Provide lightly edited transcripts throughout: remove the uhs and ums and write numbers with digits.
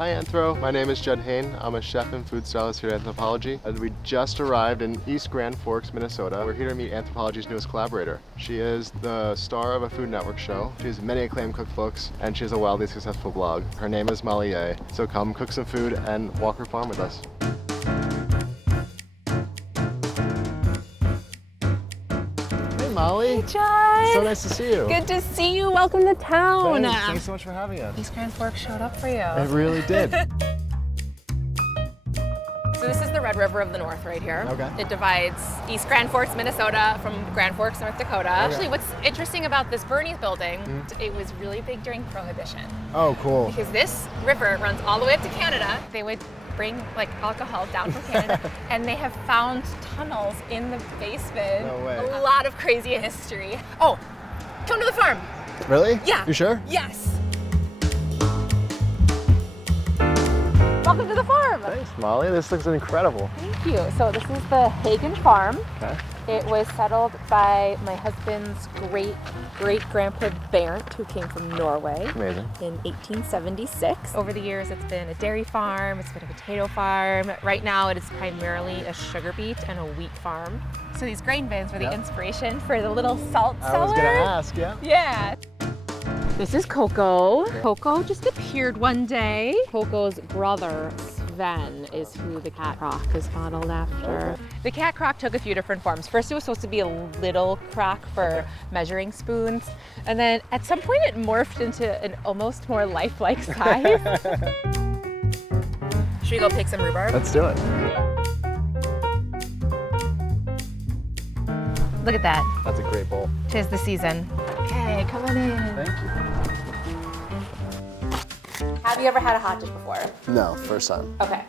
Hi Anthro, my name is Judd Hain. I'm a chef and food stylist here at Anthropologie. And we just arrived in East Grand Forks, Minnesota. We're here to meet Anthropologie's newest collaborator. She is the star of a Food Network show. She has many acclaimed cookbooks and she has a wildly successful blog. Her name is Molly Yeh. So come cook some food and walk her farm with us. Molly. Hey, John. So nice to see you. Good to see you. Welcome to town. Thanks so much for having us. East Grand Forks showed up for you. It really did. So this is the Red River of the North right here. Okay. It divides East Grand Forks, Minnesota from Grand Forks, North Dakota. Okay. Actually, what's interesting about this Bernie's building, it was really big during Prohibition. Oh, cool. Because this river runs all the way up to Canada. They would bring like alcohol down from Canada and they have found tunnels in the basement. No way. A lot of crazy history. Oh, come to the farm. Really? Yeah. You sure? Yes. Welcome to the farm. Thanks, Molly. This looks incredible. Thank you. So this is the Hagen farm. Okay. It was settled by my husband's great-great-grandpa Bernd, who came from Norway. Amazing. In 1876. Over the years, it's been a dairy farm, it's been a potato farm. Right now, it is primarily a sugar beet and a wheat farm. So these grain bins were the inspiration for the little salt cellar. I was gonna ask, yeah. Yeah. This is Coco. Coco just appeared one day. Coco's brother, Sven, is who the cat croc is modeled after. The cat croc took a few different forms. First, it was supposed to be a little croc for measuring spoons. And then at some point, it morphed into an almost more lifelike size. Should we go pick some rhubarb? Let's do it. Look at that. That's a great bowl. 'Tis the season. Okay, come on in. Thank you. Have you ever had a hot dish before? No, first time. Okay.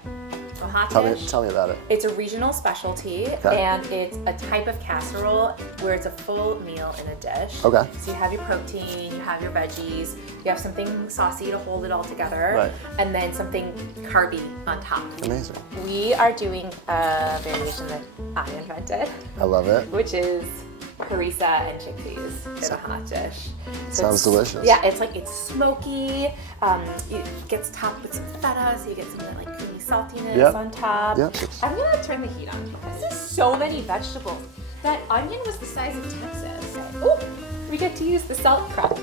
A hot dish. Tell me about it. It's a regional specialty, and it's a type of casserole where it's a full meal in a dish. Okay. So you have your protein, you have your veggies, you have something saucy to hold it all together, Right. and then something carby on top. Amazing. We are doing a variation that I invented, I love it. which is harissa and chickpeas in a hot dish. So Sounds it's- delicious. Yeah, it's smoky. It gets topped with some feta, so you get some of that like creamy saltiness on top. Yep. I'm gonna turn the heat on. This is so many vegetables. That onion was the size of Texas. Oh, we get to use the salt crop.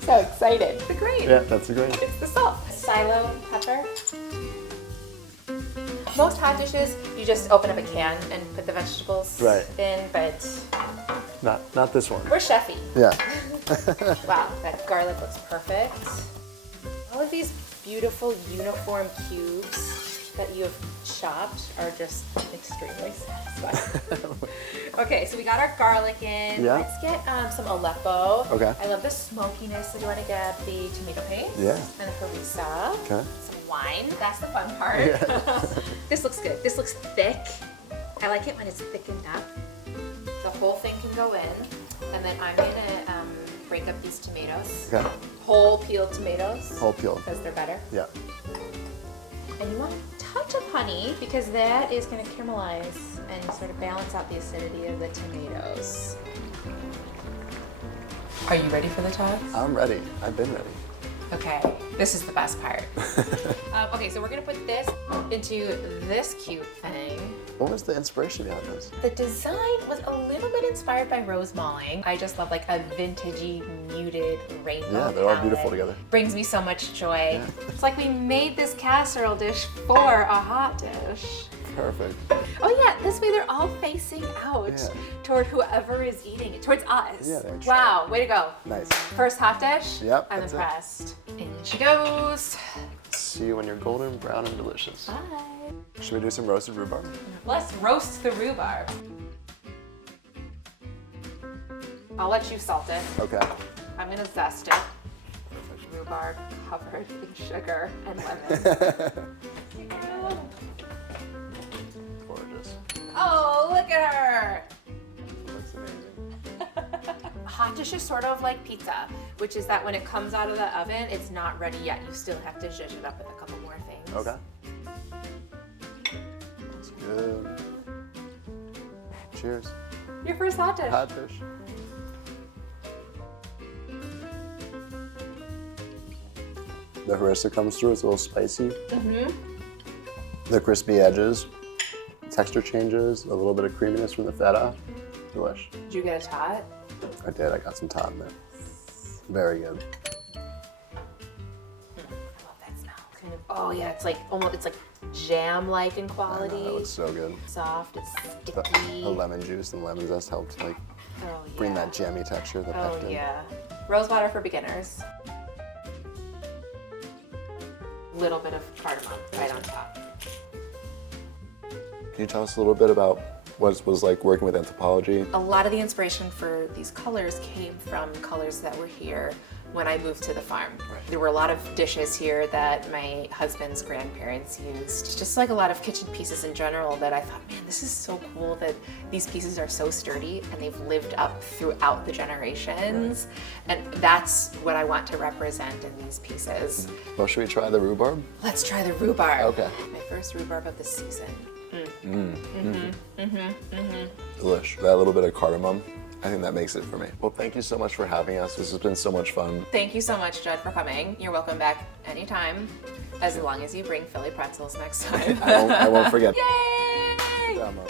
So excited. The grain. Yeah, that's a great. It's the salt. Silo pepper. Most hot dishes, you just open up a can and put the vegetables in, but Not this one. we're chefy. Yeah. Wow, that garlic looks perfect. All of these beautiful uniform cubes that you have chopped are just extremely satisfying. Okay, so we got our garlic in. Yeah. Let's get some Aleppo. Okay. I love the smokiness. So do you want to get the tomato paste? Yeah. And the harissa. Okay. Some wine. That's the fun part. Yeah. This looks good. This looks thick. I like it when it's thickened up. The whole thing can go in. And then I'm going to break up these tomatoes. Okay. Whole peeled tomatoes. Whole peeled. Because they're better. Yeah. And you want a touch of honey because that is going to caramelize and sort of balance out the acidity of the tomatoes. Are you ready for the toss? I'm ready. I've been ready. Okay, this is the best part. Okay, so we're gonna put this into this cute thing. What was the inspiration behind this? The design was a little bit inspired by rose malling. I just love like a vintagey, muted rainbow Yeah, they're all palette. beautiful together. Brings me so much joy. It's like we made this casserole dish for a hot dish. Perfect. Oh yeah, this way they're all facing out Yeah. toward whoever is eating it, towards us. Yeah, they're wow, way to go. Nice. First hot dish, Yep, I'm that's it. impressed. In she goes. See you when you're golden brown and delicious. Bye. Should we do some roasted rhubarb? Let's roast the rhubarb. I'll let you salt it. Okay. I'm gonna zest it. Rhubarb covered in sugar and lemon. Gorgeous. Oh, look at her! Looks amazing. Hot dish is sort of like pizza, which is that when it comes out of the oven, it's not ready yet. You still have to zhuzh it up with a couple more things. Okay. That's good. Cheers. Your first hot dish. Hot dish. The harissa comes through, it's a little spicy. The crispy edges, texture changes, a little bit of creaminess from the feta. Delish. Did you get a tot? I did, I got some tot in there. Very good. I love that smell. Kind of, oh yeah, it's like almost, it's like jam-like in quality. I know, that looks so good. Soft, it's sticky. The lemon juice and lemon zest helped like Oh, yeah. bring that jammy texture, the Oh pectin. yeah. Rose water for beginners. Little bit of cardamom right on top. Can you tell us a little bit about what it was like working with Anthropologie? A lot of the inspiration for these colors came from colors that were here when I moved to the farm. There were a lot of dishes here that my husband's grandparents used. Just like a lot of kitchen pieces in general that I thought, man, this is so cool that these pieces are so sturdy and they've lived up throughout the generations. And that's what I want to represent in these pieces. Well, should we try the rhubarb? Let's try the rhubarb. Okay. My first rhubarb of the season. Delish. That little bit of cardamom, I think that makes it for me. Well, thank you so much for having us. This has been so much fun. Thank you so much, Judd, for coming. You're welcome back anytime, as long as you bring Philly pretzels next time. I won't forget. Yay! Demo.